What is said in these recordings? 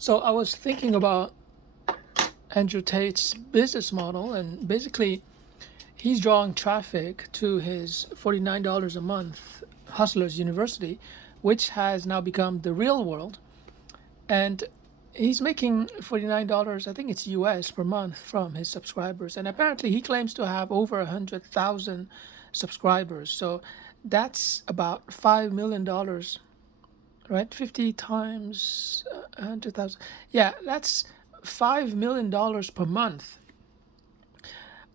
So I was thinking about Andrew Tate's business model, and basically, he's drawing traffic to his $49 a month Hustlers University, which has now become the real world. And he's making $49, I think it's US per month from his subscribers. And apparently, he claims to have over 100,000 subscribers. So that's about $5 million, right? 50 times 100,000. Yeah, that's $5 million per month.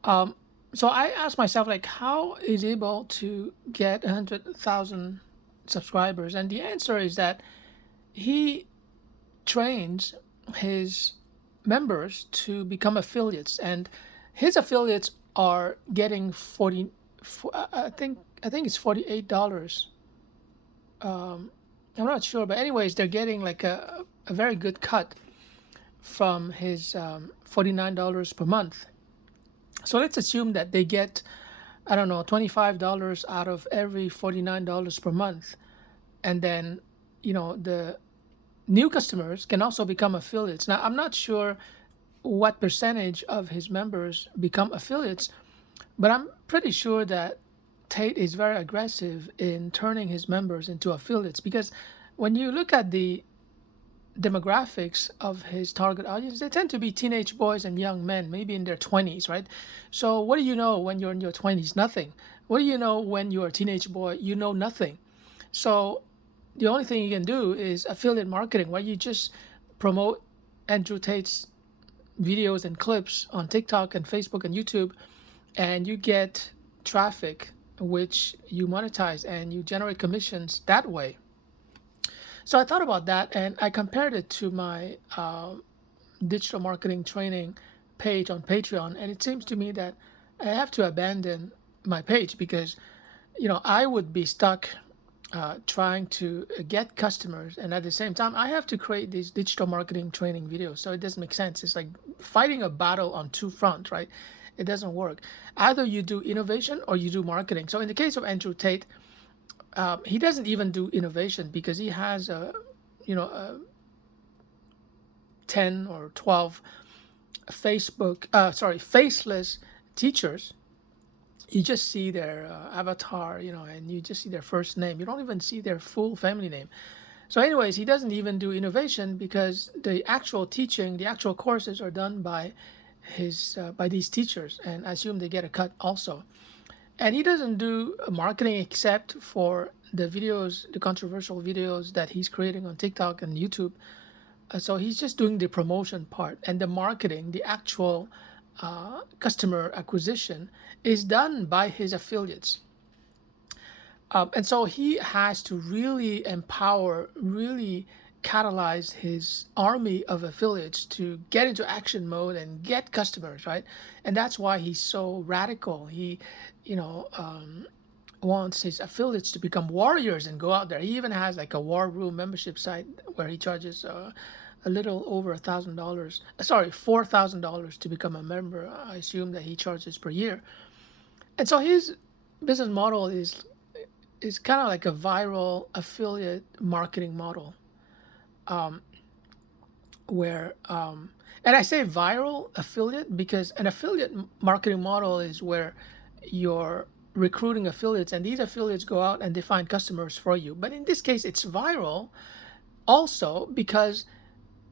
So I asked myself, like, how is he able to get 100,000 subscribers? And the answer is that he trains his members to become affiliates, and his affiliates are getting 40. I think it's $48. I'm not sure, but anyways, they're getting like a very good cut from his $49 per month. So let's assume that they get, I don't know, $25 out of every $49 per month. And then, the new customers can also become affiliates. Now, I'm not sure what percentage of his members become affiliates, but I'm pretty sure that Tate is very aggressive in turning his members into affiliates, because when you look at the demographics of his target audience, they tend to be teenage boys and young men, maybe in their 20s, right? So, what do you know when you're in your 20s? Nothing. What do you know when you're a teenage boy? You know nothing. So, the only thing you can do is affiliate marketing, where you just promote Andrew Tate's videos and clips on TikTok and Facebook and YouTube, and you get traffic, which you monetize and you generate commissions that way. So I thought about that and I compared it to my digital marketing training page on Patreon, and it seems to me that I have to abandon my page because, I would be stuck trying to get customers, and at the same time, I have to create these digital marketing training videos. So it doesn't make sense. It's like fighting a battle on two fronts, right? It doesn't work. Either you do innovation or you do marketing. So in the case of Andrew Tate, he doesn't even do innovation because he has a 10 or 12 faceless teachers. You just see their avatar, and you just see their first name. You don't even see their full family name. So anyways, he doesn't even do innovation because the actual teaching, the actual courses are done by these teachers, and I assume they get a cut also. And he doesn't do marketing except for the videos, the controversial videos that he's creating on TikTok and YouTube. So he's just doing the promotion part, and the marketing, the actual customer acquisition, is done by his affiliates. And so he has to really empower, really catalyze his army of affiliates to get into action mode and get customers, right? And that's why he's so radical. He, wants his affiliates to become warriors and go out there. He even has like a war room membership site where he charges a little over $1,000. Sorry, $4,000 to become a member. I assume that he charges per year. And so his business model is kind of like a viral affiliate marketing model, where and I say viral affiliate because an affiliate marketing model is where you're recruiting affiliates, and these affiliates go out and they find customers for you. But in this case, it's viral also because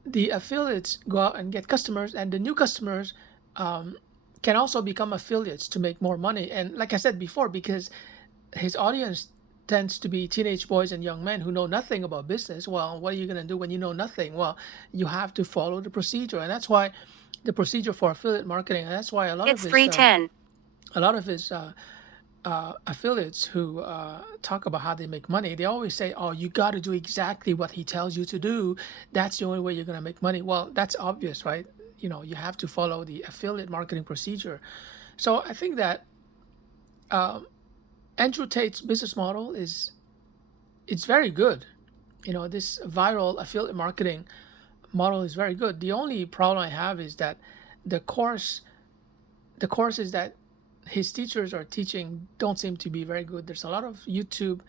the affiliates go out and get customers, and the new customers can also become affiliates to make more money. And like I said before, because his audience tends to be teenage boys and young men who know nothing about business. Well, what are you going to do when you know nothing? Well, you have to follow the procedure, and that's why the procedure for affiliate marketing. And that's why It's 3:10. a lot of his affiliates who talk about how they make money, they always say, "Oh, you got to do exactly what he tells you to do. That's the only way you're going to make money." Well, that's obvious, right? You have to follow the affiliate marketing procedure. So I think that Andrew Tate's business model it's very good. This viral affiliate marketing model is very good. The only problem I have is that the course the courses that his teachers are teaching don't seem to be very good. There's a lot of YouTube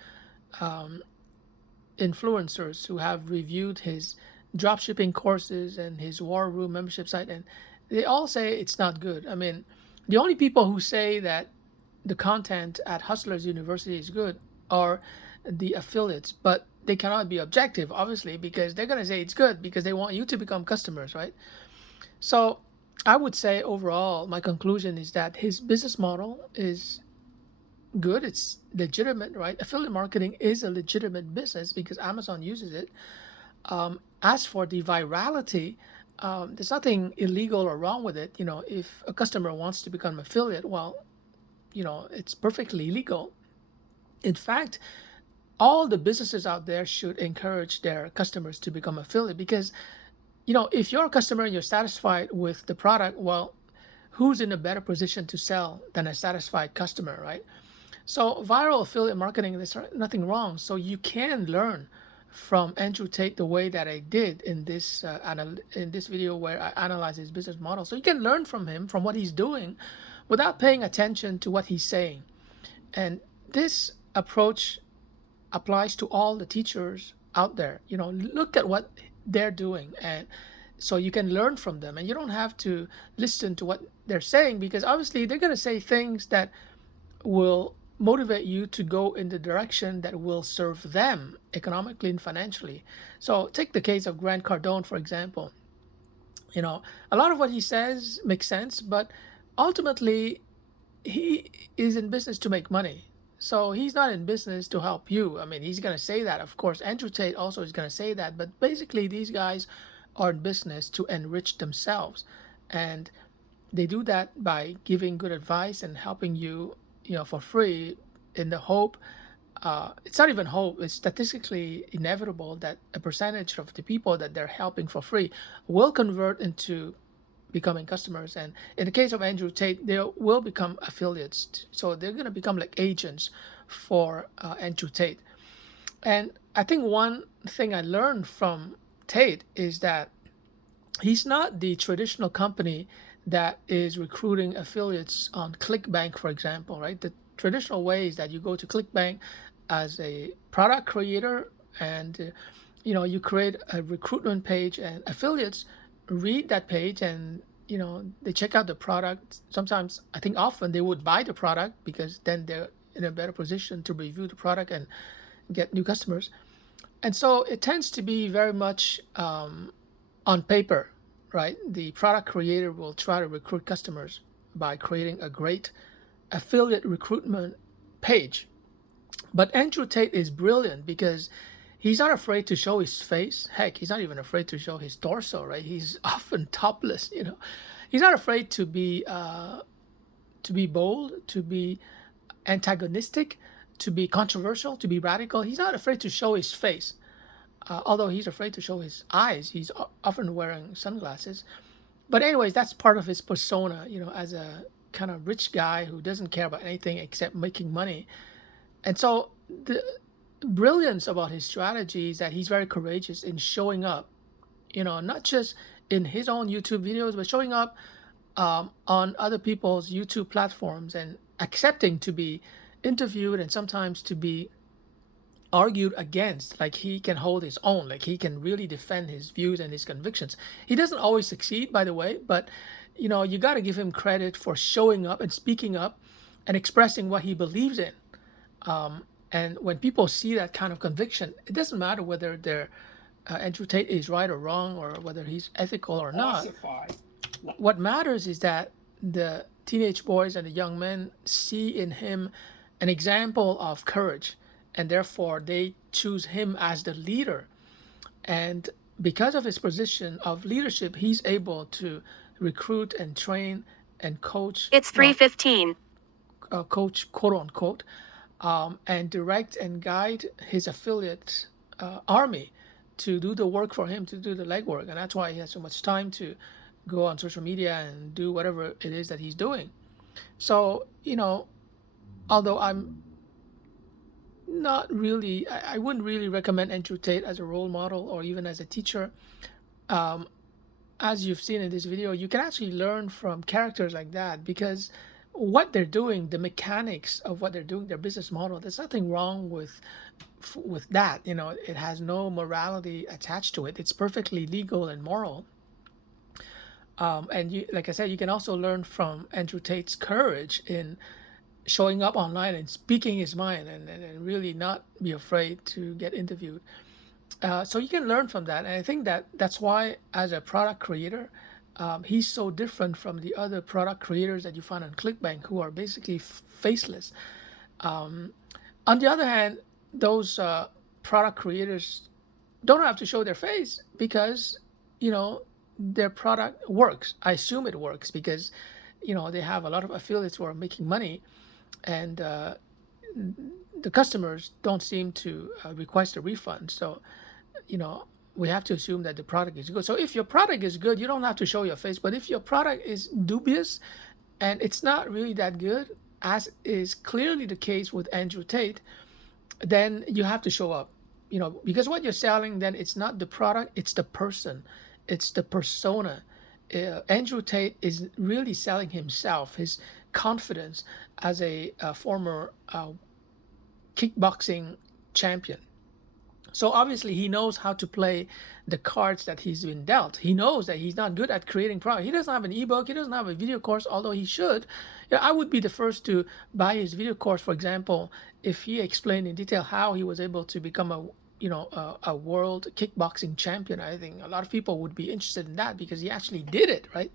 influencers who have reviewed his drop shipping courses and his war room membership site, and they all say it's not good. I mean, the only people who say that the content at Hustlers University is good are the affiliates, but they cannot be objective, obviously, because they're going to say it's good because they want you to become customers, right? So I would say overall, my conclusion is that his business model is good. It's legitimate, right? Affiliate marketing is a legitimate business because Amazon uses it. As for the virality, there's nothing illegal or wrong with it. If a customer wants to become an affiliate, well, it's perfectly legal. In fact, all the businesses out there should encourage their customers to become affiliate because, if you're a customer and you're satisfied with the product, well, who's in a better position to sell than a satisfied customer, right? So viral affiliate marketing, there's nothing wrong. So you can learn from Andrew Tate the way that I did in this video where I analyze his business model. So you can learn from him, from what he's doing, without paying attention to what he's saying. And this approach applies to all the teachers out there. Look at what they're doing, and so you can learn from them, and you don't have to listen to what they're saying because obviously they're going to say things that will motivate you to go in the direction that will serve them economically and financially. So take the case of Grant Cardone, for example. A lot of what he says makes sense, but ultimately he is in business to make money. So he's not in business to help you. I mean, he's going to say that, of course. Andrew Tate also is going to say that. But basically, these guys are in business to enrich themselves. And they do that by giving good advice and helping you, for free in the hope. It's not even hope. It's statistically inevitable that a percentage of the people that they're helping for free will convert into becoming customers. And in the case of Andrew Tate, they will become affiliates. So they're going to become like agents for Andrew Tate. And I think one thing I learned from Tate is that he's not the traditional company that is recruiting affiliates on ClickBank, for example, right? The traditional way is that you go to ClickBank as a product creator and you create a recruitment page, and affiliates read that page and they check out the product. Sometimes, I think often, they would buy the product because then they're in a better position to review the product and get new customers. And so it tends to be very much on paper, right? The product creator will try to recruit customers by creating a great affiliate recruitment page. But Andrew Tate is brilliant because he's not afraid to show his face. Heck, he's not even afraid to show his torso, right? He's often topless, He's not afraid to be bold, to be antagonistic, to be controversial, to be radical. He's not afraid to show his face. Although he's afraid to show his eyes. He's often wearing sunglasses. But anyways, that's part of his persona, as a kind of rich guy who doesn't care about anything except making money. And so the brilliance about his strategy is that he's very courageous in showing up, not just in his own YouTube videos, but showing up on other people's YouTube platforms and accepting to be interviewed and sometimes to be argued against. Like, he can hold his own, like he can really defend his views and his convictions. He doesn't always succeed, by the way, but you got to give him credit for showing up and speaking up and expressing what he believes in. And when people see that kind of conviction, it doesn't matter whether Andrew Tate is right or wrong, or whether he's ethical or not. What matters is that the teenage boys and the young men see in him an example of courage, and therefore they choose him as the leader. And because of his position of leadership, he's able to recruit and train and coach. It's 3:15. Coach, quote unquote, and direct and guide his affiliate army to do the work for him, to do the legwork. And that's why he has so much time to go on social media and do whatever it is that he's doing. So, although I'm not really, I wouldn't really recommend Andrew Tate as a role model or even as a teacher. As you've seen in this video, you can actually learn from characters like that because what they're doing, the mechanics of what they're doing, their business model. There's nothing wrong with that. It has no morality attached to it. It's perfectly legal and moral. And you, like I said, you can also learn from Andrew Tate's courage in showing up online and speaking his mind, and really not be afraid to get interviewed. So you can learn from that, and I think that that's why, as a product creator, he's so different from the other product creators that you find on ClickBank, who are basically faceless. On the other hand, those product creators don't have to show their face because their product works. I assume it works because they have a lot of affiliates who are making money, and the customers don't seem to request a refund. So we have to assume that the product is good. So if your product is good, you don't have to show your face. But if your product is dubious and it's not really that good, as is clearly the case with Andrew Tate, then you have to show up. Because what you're selling, then it's not the product, it's the person, it's the persona. Andrew Tate is really selling himself, his confidence as a former kickboxing champion. So obviously he knows how to play the cards that he's been dealt. He knows that he's not good at creating product. He doesn't have an ebook. He doesn't have a video course, although he should. I would be the first to buy his video course, for example, if he explained in detail how he was able to become a world kickboxing champion. I think a lot of people would be interested in that because he actually did it, right?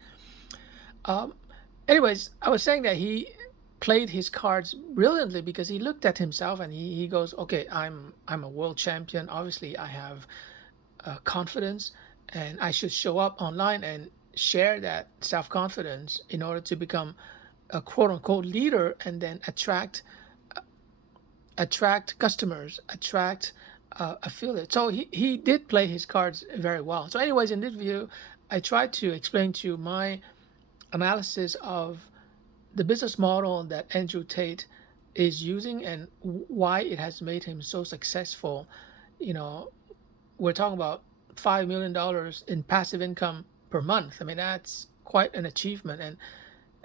Anyways, I was saying that he played his cards brilliantly because he looked at himself and he goes, okay, I'm a world champion. Obviously, I have confidence, and I should show up online and share that self-confidence in order to become a quote-unquote leader, and then attract customers, attract affiliates. So he did play his cards very well. So anyways, in this video, I tried to explain to you my analysis of the business model that Andrew Tate is using and why it has made him so successful. We're talking about $5 million in passive income per month. I mean, that's quite an achievement.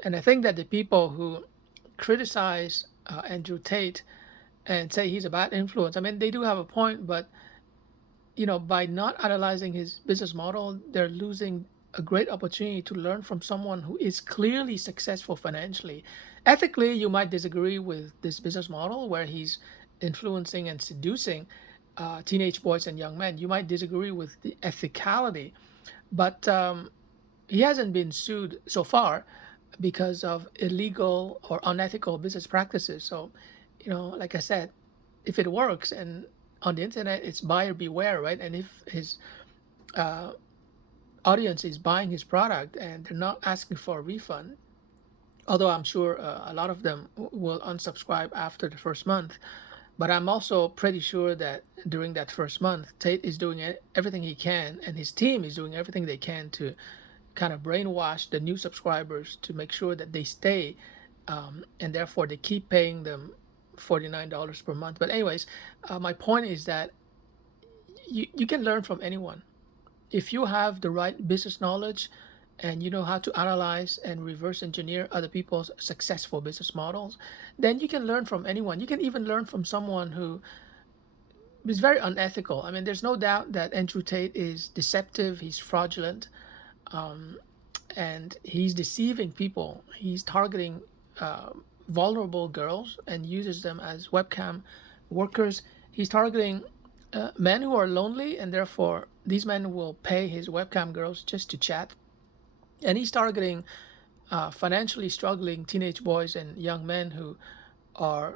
And I think that the people who criticize Andrew Tate and say he's a bad influence, I mean, they do have a point, but by not analyzing his business model, they're losing a great opportunity to learn from someone who is clearly successful financially. Ethically, you might disagree with this business model where he's influencing and seducing teenage boys and young men. You might disagree with the ethicality, but he hasn't been sued so far because of illegal or unethical business practices. So, like I said, if it works, and on the internet, it's buyer beware, right? And if his audience is buying his product and they're not asking for a refund, although I'm sure a lot of them will unsubscribe after the first month, but I'm also pretty sure that during that first month, Tate is doing everything he can, and his team is doing everything they can to kind of brainwash the new subscribers to make sure that they stay, and therefore they keep paying them $49 per month. But anyways, my point is that you can learn from anyone. If you have the right business knowledge and you know how to analyze and reverse engineer other people's successful business models, then you can learn from anyone. You can even learn from someone who is very unethical. I mean, there's no doubt that Andrew Tate is deceptive, he's fraudulent, and he's deceiving people. He's targeting vulnerable girls and uses them as webcam workers. He's targeting men who are lonely, and therefore these men will pay his webcam girls just to chat. And he's targeting financially struggling teenage boys and young men who are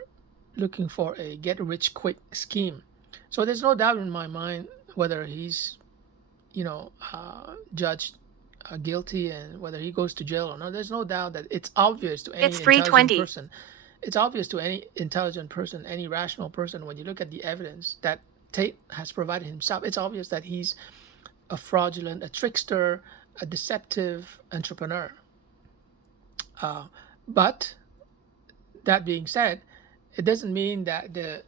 looking for a get-rich-quick scheme. So there's no doubt in my mind whether he's, judged guilty and whether he goes to jail or not. There's no doubt that it's obvious to any intelligent person. It's obvious to any intelligent person, any rational person, when you look at the evidence that Tate has provided himself. It's obvious that he's a fraudulent, a trickster, a deceptive entrepreneur. But that being said, it doesn't mean that the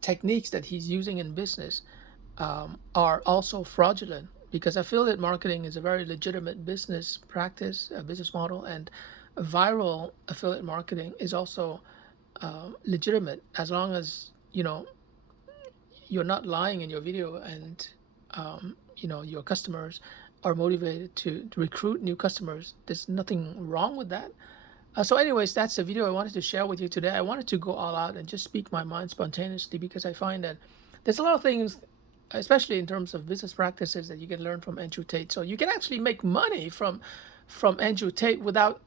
techniques that he's using in business are also fraudulent, because affiliate marketing is a very legitimate business practice, a business model, and viral affiliate marketing is also legitimate, as long as you're not lying in your video, and your customers are motivated to recruit new customers. There's nothing wrong with that. So anyways, that's the video I wanted to share with you today. I wanted to go all out and just speak my mind spontaneously, because I find that there's a lot of things, especially in terms of business practices, that you can learn from Andrew Tate. So you can actually make money from Andrew Tate without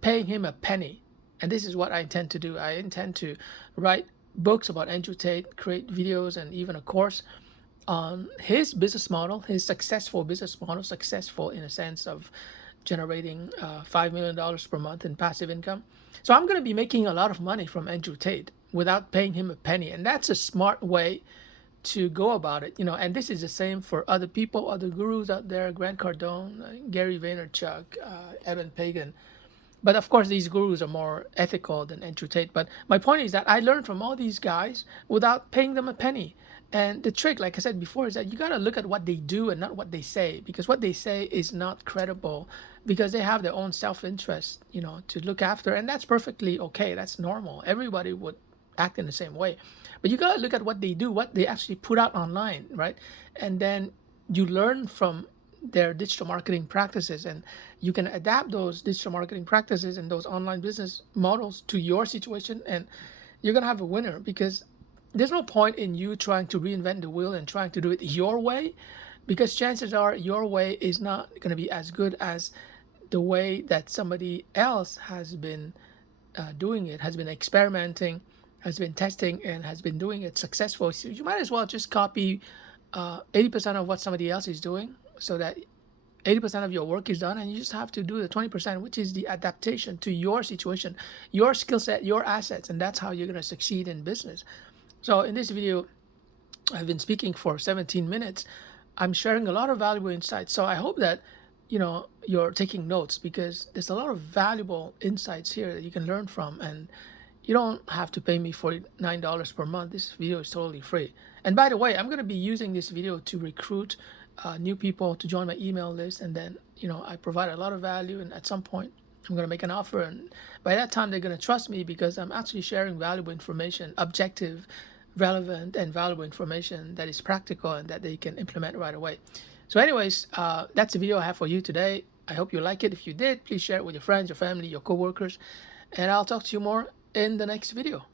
paying him a penny. And this is what I intend to do. I intend to write books about Andrew Tate, create videos, and even a course on his business model, his successful business model, successful in a sense of generating $5 million per month in passive income. So I'm going to be making a lot of money from Andrew Tate without paying him a penny. And that's a smart way to go about it. And this is the same for other people, other gurus out there, Grant Cardone, Gary Vaynerchuk, Evan Pagan. But of course, these gurus are more ethical than Andrew Tate. But my point is that I learned from all these guys without paying them a penny. And the trick, like I said before, is that you got to look at what they do and not what they say, because what they say is not credible, because they have their own self-interest, to look after. And that's perfectly okay. That's normal. Everybody would act in the same way. But you got to look at what they do, what they actually put out online, right? And then you learn from their digital marketing practices, and you can adapt those digital marketing practices and those online business models to your situation, and you're going to have a winner, because there's no point in you trying to reinvent the wheel and trying to do it your way, because chances are your way is not going to be as good as the way that somebody else has been doing it, has been experimenting, has been testing, and has been doing it successfully. So you might as well just copy 80% of what somebody else is doing, so that 80% of your work is done, and you just have to do the 20%, which is the adaptation to your situation, your skill set, your assets, and that's how you're going to succeed in business. So in this video, I've been speaking for 17 minutes. I'm sharing a lot of valuable insights. So I hope that you're taking notes, because there's a lot of valuable insights here that you can learn from, and you don't have to pay me $49 per month. This video is totally free. And by the way, I'm going to be using this video to recruit new people to join my email list, and then I provide a lot of value, and at some point I'm going to make an offer, and by that time they're going to trust me, because I'm actually sharing valuable information, objective, relevant, and valuable information that is practical and that they can implement right away. So anyways, that's the video I have for you today. I hope you like it. If you did, please share it with your friends, your family, your coworkers, and I'll talk to you more in the next video.